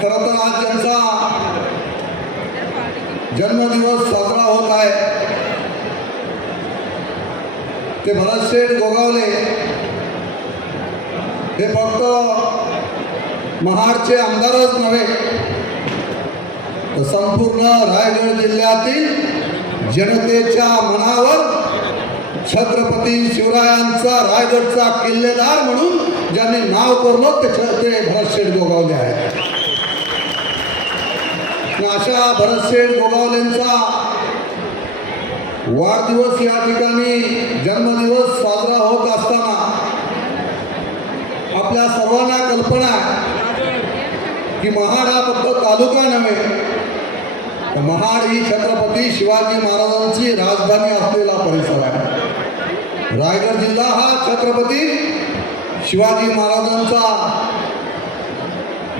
खर तर आज त्यांचा जन्मदिवस साजरा होत आहे ते भरतशेठ गोगावले हे फक्त महाडचे आमदारच नव्हे तर संपूर्ण रायगड जिल्ह्यातील जनतेच्या मनावर छत्रपती शिवरायांचा रायगडचा किल्लेदार म्हणून ज्यांनी नाव कोरलं ते भरतशेठ गोगावले आहेत. आणि अशा भरतशेठ गोगावलेंचा वाढदिवस या ठिकाणी जन्मदिवस साजरा होत असताना आपल्या सर्वांना कल्पना की महाड हा फक्त तालुका नव्हे तर महाड ही छत्रपती शिवाजी महाराजांची राजधानी असलेला परिसर आहे. रायगड जिल्हा हा छत्रपती शिवाजी महाराजांचा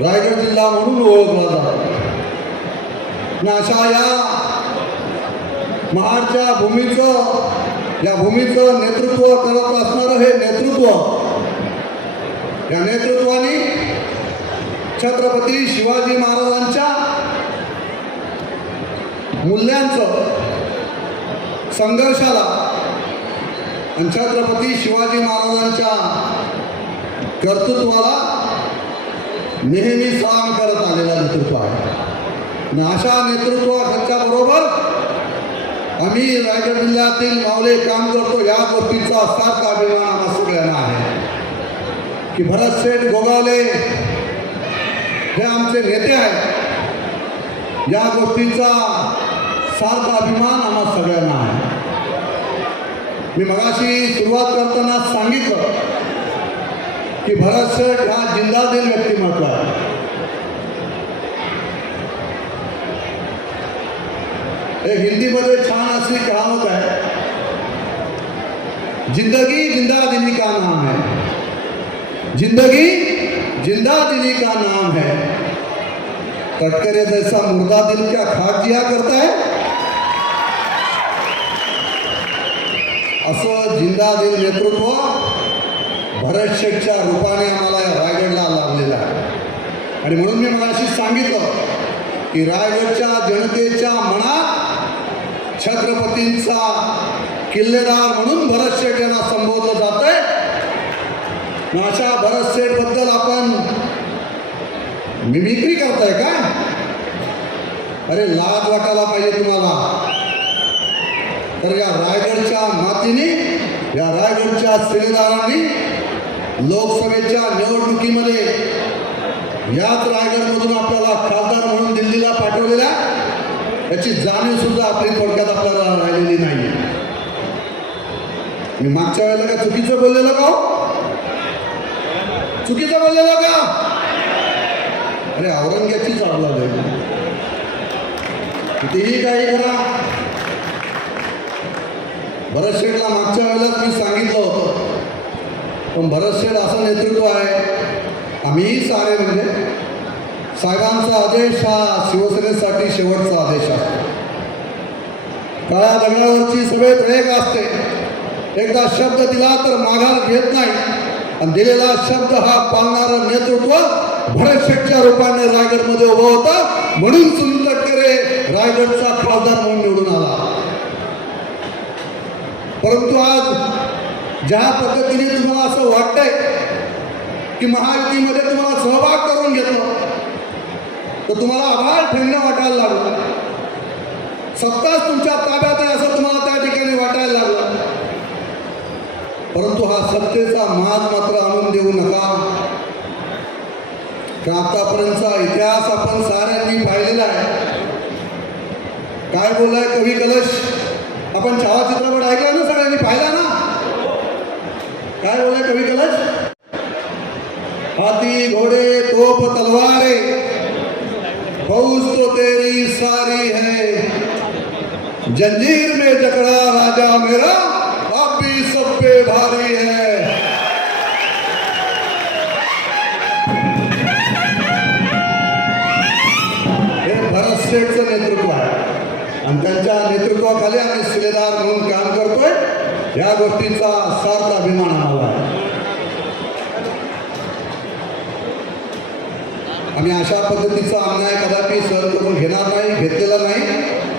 रायगड जिल्हा म्हणून ओळखला जातो. अशा या महाडच्या भूमीचं या भूमीचं नेतृत्व करत असणारं हे नेतृत्व या नेतृत्वाने छत्रपती शिवाजी महाराजांच्या मूल्यांचं संघर्षाला आणि छत्रपती शिवाजी महाराजांच्या कर्तृत्वाला नेहमी सलाम करत आलेला नेतृत्व आणि अशा नेतृत्वाच्या बरोबर आम्ही रायगड जिल्ह्यातील मावले काम करतो या गोष्टीचा सात अभिमान आम्हा सगळ्यांना आहे. की भरतशेठ गोगावले हे आमचे नेते आहेत. या गोष्टीचा सात अभिमान आम्हा सगळ्यांना आहे. मी मगाशी सुरुवात करताना सांगितलं की भरतशेठ हा जिल्हातील व्यक्तिमत्व आहे. हे हिंदीमध्ये छान अशी कहावत आहे जिंदगी जिंदा दिनी का नाम है। जिंदगी जिंदा दिनी का नाम है। कटकरे जैसा मुर्दा दिल क्या खाक जिया करता है? असं जिंदा दिल नेतृत्व भरत शेठच्या रूपाने आम्हाला रायगडला लाभलेलं आहे. आणि म्हणून मी मला सांगितलं की रायगडच्या जनतेच्या मनात छत्रपतींचा किल्लेदार म्हणून भरत शेठ यांना संबोधलं जात आहे अशा भरत शेठबद्दल आपण मिमिक्री करताय का? अरे लाज वाटायला पाहिजे तुम्हाला. तर या रायगडच्या मातीने या रायगडच्या सिलेदारांनी लोकसभेच्या निवडणुकीमध्ये याच रायगडमधून आपल्याला खासदार म्हणून दिल्लीला पाठवलेल्या याची जाणीव सुद्धा आपली थोडक्यात आपल्याला राहिलेली नाही मी मागच्या वेळेला का चुकीचं बोललेलं का हो? चुकीचं बोललेलं का? अरे औरंग्याची चालला कितीही काही करा. भरत शेठला मागच्या वेळेलाच मी सांगितलं होतं. पण भरत शेठ असं नेतृत्व आहे. आम्हीही सारे म्हणजे साहेबांचा आदेश हा शिवसेनेसाठी शेवटचा आदेश आहे. काळ्या दगडावरची सभेत वेग असते. एकदा शब्द दिला तर माघार घेत नाही. आणि दिलेला शब्द हा पाळणारं नेतृत्व भरतशेठच्या रूपाने रायगडमध्ये उभं होतं. म्हणून सुनील तटकरे रायगडचा खासदार म्हणून निवडून आला. परंतु आज ज्या पद्धतीने तुम्हाला असं वाटतंय की महायुतीमध्ये तुम्हाला सहभाग करून घेतो तर तुम्हाला आभार ठेवणं वाटायला लागलं सत्ताच तुमच्या ताब्यात आहे असं तुम्हाला त्या ठिकाणी वाटायला लागलं परंतु हा सत्तेचा माज मात्र आणून देऊ नका. का आतापर्यंतचा इतिहास आपण साऱ्यांनी पाहिलेला आहे. काय बोललाय कवी कलश? आपण छावा चित्रपट ऐकला ना सगळ्यांनी? पाहिला ना? काय बोलाय कवी कलश? हाती घोड़े तोप तलवारे. फौज तो तेरी सारी है। जंजीर में जकड़ा राजा मेरा अब भी सब पे भारी है। भरत नेतृत्व त्यांच्या नेतृत्वाखाली आम्ही शिलेदार म्हणून काम करतोय. या सार्थ अभिमान आम्हाला आहे. आम्ही अशा पद्धतीचा अन्याय कदापि सहन करून घेणार नाही घेतलेला नाही.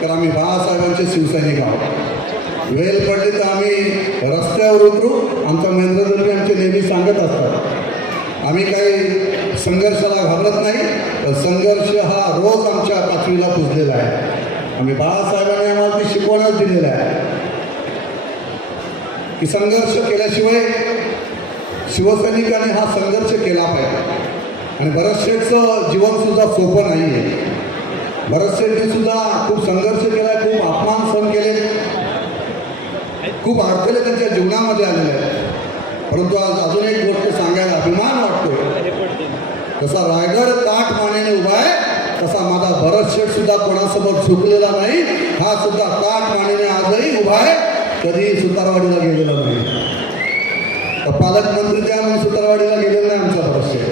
तर आम्ही बाळासाहेबांचे शिवसैनिक आहोत. वेळ पडली तर आम्ही रस्त्यावर उतरू. आमचा महेंद्रदर्मी आमचे नेहमी सांगत असतात. आम्ही काही संघर्षाला घाबरत नाही. तर संघर्ष हा रोज आमच्या पाचवीला पुजलेला आहे. आम्ही बाळासाहेबांनी आम्हाला ती शिकवणच दिलेलं आहे. की संघर्ष केल्याशिवाय शिवसैनिकांनी हा संघर्ष केला पाहिजे. आणि भरतशेठचं जीवनसुद्धा सोपं नाही आहे भरतशेठने सुद्धा खूप संघर्ष केला खूप अपमान सहन केले खूप अडथळे त्यांच्या जीवनामध्ये आलेले आहेत. परंतु आज अजून एक गोष्ट सांगायला अभिमान वाटतोय. जसा रायगड ताट मानेने उभा आहे तसा माझा भरत शेठ सुद्धा कोणासमोर झुकलेला नाही. हा सुद्धा ताट मानेने आजही उभा आहे. कधी सुतारवाडीला गेलेला नाही. तर पालकमंत्री त्या म्हणून सुतारवाडीला गेलेला नाही आमचा भरत शेठ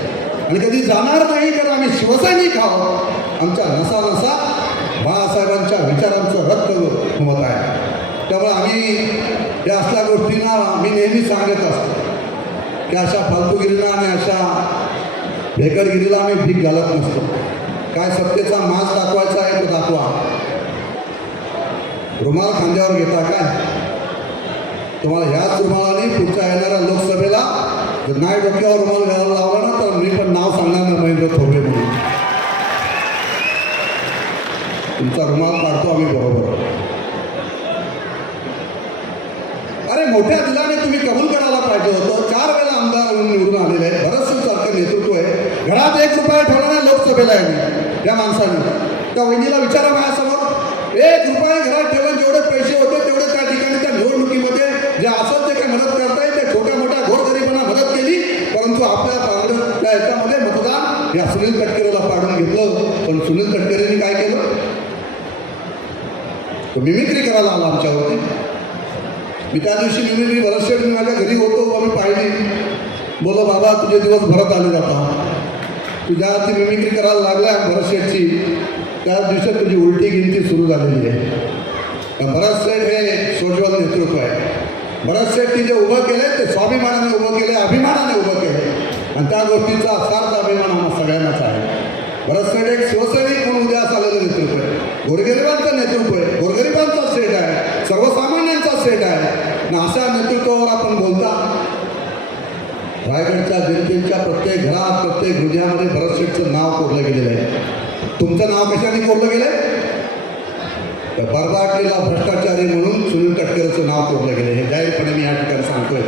आणि कधी जाणार नाही तर आम्ही शिवसैनिक आहोत. आमच्या नसा नसा बाळासाहेबांच्या विचारांचं रक्त होत आहे. त्यामुळे आम्ही या असल्या गोष्टींना मी नेहमी सांगत असतो की अशा फालतूगिरीला आणि अशा भेकडगिरीला आम्ही भीक घालत नसतो. काय सत्तेचा मास दाखवायचा आहे तो दाखवा. रुमाल खांद्यावर घेता काय? तुम्हाला ह्याच रुमालाने पुढच्या येणाऱ्या लोकसभेला जर नाही डोक्यावर रुमाल घ्यायला लावला ना तर मी पण नाव सांगणार ना महेंद्र थोरवे म्हणून. तुमचा रुमाल काढतो आम्ही बरोबर. अरे मोठ्या दिलाने तुम्ही कबूल करायला पाहिजे होतं. चार वेळा आमदार निवडून आलेले आहेत. बरंच सारखं नेतृत्व आहे. घरात एक रुपया ठेवला नाही लोकसभेला आहे त्या माणसाने. त्या वहिनीला विचारा माझ्यासमोर. एक रुपया घरात ठेवून जेवढे पैसे होते तेवढे त्या ठिकाणी त्या निवडणुकीमध्ये जे असं या सुनील तटकरेला पाडून घेतलं. पण सुनील तटकरेंनी काय केलं? तो मिमिक्री करायला आला आमच्यावरती. मी त्या दिवशी मिमिक्री बरचशे मी माझ्या घरी होतो आम्ही पाहिली. बोलो बाबा तुझे दिवस भरत आले जाता तुझ्या ती मिमिक्री करायला लागल्या भरतशेठची त्या दिवशी तुझी उलटी गिनती सुरू झालेली आहे. भरतशेठ हे सोज्वल नेतृत्व आहे. भरतशेठनी जे उभं केले ते स्वाभिमानाने उभं केले अभिमानाने उभं केले आणि त्या गोष्टीचा सार्थ अभिमान आम्हा सगळ्यांनाच आहे. भरतशेठ एक शिवसैनिक म्हणून उद्यास आलेलं नेतृत्व आहे. गोरगरिबांचं नेतृत्व आहे. गोरगरिबांचा सेट आहे. सर्वसामान्यांचा सेट आहे. आणि अशा नेतृत्वावर आपण बोलता रायगडच्या जनतेच्या प्रत्येक घरात प्रत्येक हृदयामध्ये भरतशेठचं नाव कोरलं गेलेलं आहे. तुमचं नाव कशाने कोरलं गेलं तर बरदाटलेला भ्रष्टाचारी म्हणून सुनील तटकरेचं नाव कोरलं गेलं हे जाहीरपणे मी या ठिकाणी सांगतोय.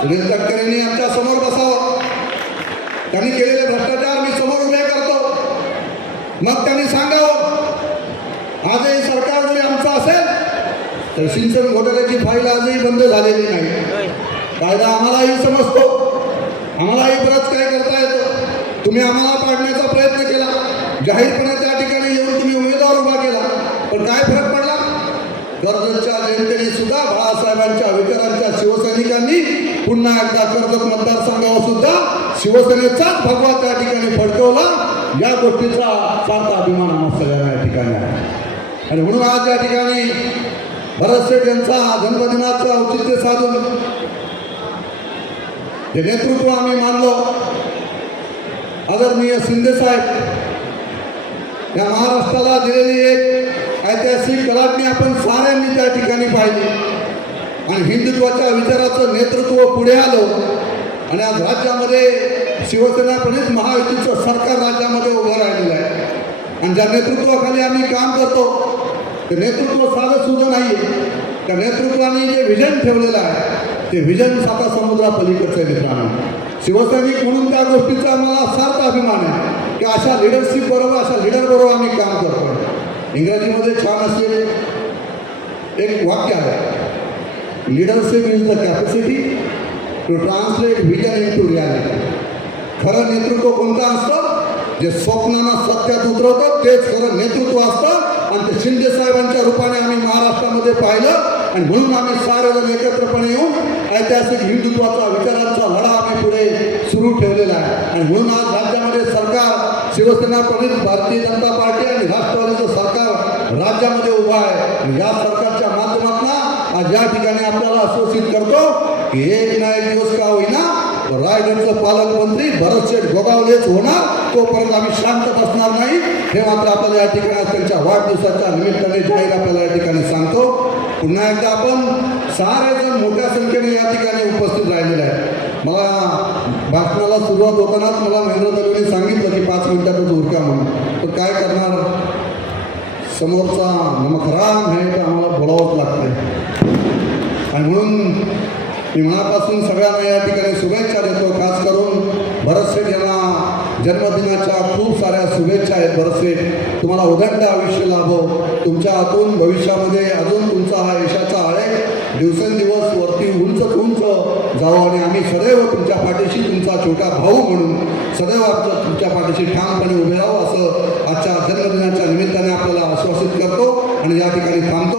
सुनील तटकरेंनी आमच्यासमोर बसावं. त्यांनी केलेले भ्रष्टाचार मी समोर उभे करतो. मग त्यांनी सांगावं आजही सरकार जरी आमचं असेल तर सिंचन घोटाळ्याची फाईल आजही बंद झालेली नाही. कायदा आम्हालाही समजतो. आम्हालाही बरंच काय करता येतं. तुम्ही आम्हाला पाडण्याचा प्रयत्न केला. जाहीरपणे त्या ठिकाणी येऊन तुम्ही उमेदवार उभा केला. पण काय फरक पडला? कर्जतच्या जनतेने सुद्धा बाळासाहेबांच्या विचारांच्या शिवसैनिकांनी पुन्हा एकदा कर्जत मतदारसंघावर सुद्धा शिवसेनेचाच भगवा त्या ठिकाणी फडकवला. या गोष्टीचा फारसा अभिमान आम्हा सगळ्यांना या ठिकाणी आहे. आणि म्हणून आज या ठिकाणी भरत शेठ यांचा जन्मदिनाचं औचित्य साधून हे नेतृत्व आम्ही मानलो आदरणीय शिंदे साहेब या महाराष्ट्राला दिलेली एक ऐतिहासिक कलाटणी आपण साऱ्यांनी त्या ठिकाणी पाहिली. आणि हिंदुत्वाच्या विचाराचं नेतृत्व पुढे आलं. आणि आज राज्यामध्ये शिवसेना प्रणित महायुतीचं सरकार राज्यामध्ये उभं राहिलेलं आहे. आणि ज्या नेतृत्वाखाली आम्ही काम करतो ते नेतृत्व साधं सुद्धा नाही आहे त्या नेतृत्वाने जे विजन ठेवलेलं आहे ते विजन साता समुद्रापलीकडचं आहे मित्रांनो. शिवसैनिक म्हणून त्या गोष्टीचा मला सार्थ अभिमान आहे की अशा लिडरशिप बरोबर अशा लिडर बरोबर आम्ही काम करतो इंग्रजीमध्ये छान असलेले एक वाक्य आहे. Leadership is the capacity to translate vision into reality खरं नेतृत्व कोणतं असतं? जे स्वप्नांना सत्यात उतरवतं तेच खरं नेतृत्व असतं. आणि ते शिंदे साहेबांच्या रूपाने आम्ही महाराष्ट्रामध्ये पाहिलं. आणि म्हणून आम्ही सारेजण एकत्रपणे येऊन ऐतिहासिक हिंदुत्वाचा विचारांचा लढा आम्ही पुढे सुरू ठेवलेला आहे. आणि म्हणून आज राज्यामध्ये सरकार शिवसेना प्रणित भारतीय जनता पार्टी आणि राष्ट्रवादीचं सरकार राज्यामध्ये उभं आहे. आणि या सरकारच्या माध्यमातून आज या ठिकाणी आपल्याला असोसिएट करतो की एक ना एक दिवस का होईना रायगडचं पालकमंत्री भरतशेठ गोगावलेच होणार तोपर्यंत आम्ही शांत बसणार नाही. हे मात्र आपल्याला या ठिकाणी त्यांच्या वाढदिवसाच्या निमित्ताने जाहीर आपल्याला या ठिकाणी सांगतो. पुन्हा एकदा आपण सारेजण मोठ्या संख्येने या ठिकाणी उपस्थित राहिलेले आहेत. मला भाषणाला सुरुवात होतानाच मला महेंद्र दलवीने सांगितलं की पाच मिनिटातच उरका म्हणून. तर काय करणार? समोरचा नमकराम आहे तर आम्हाला बोलावंच लागते आणि म्हणून मी मनापासून सगळ्यांना या ठिकाणी शुभेच्छा देतो. खास करून भरतसे यांना जन्मदिनाच्या खूप साऱ्या शुभेच्छा आहेत. भरतसे तुम्हाला उदंड आयुष्य लाभो. तुमच्या हातून भविष्यामध्ये अजून तुमचा हा यशाचा आळे दिवसेंदिवस वरती उंच उंच जावं आणि आम्ही सदैव तुमच्या पाठीशी तुमचा छोटा भाऊ म्हणून सदैव आमच्या तुमच्या पाठीशी ठामपणे उभे राहू असं आजच्या जन्मदिनाच्या निमित्ताने आपल्याला आश्वासित करतो आणि या ठिकाणी थांबतो.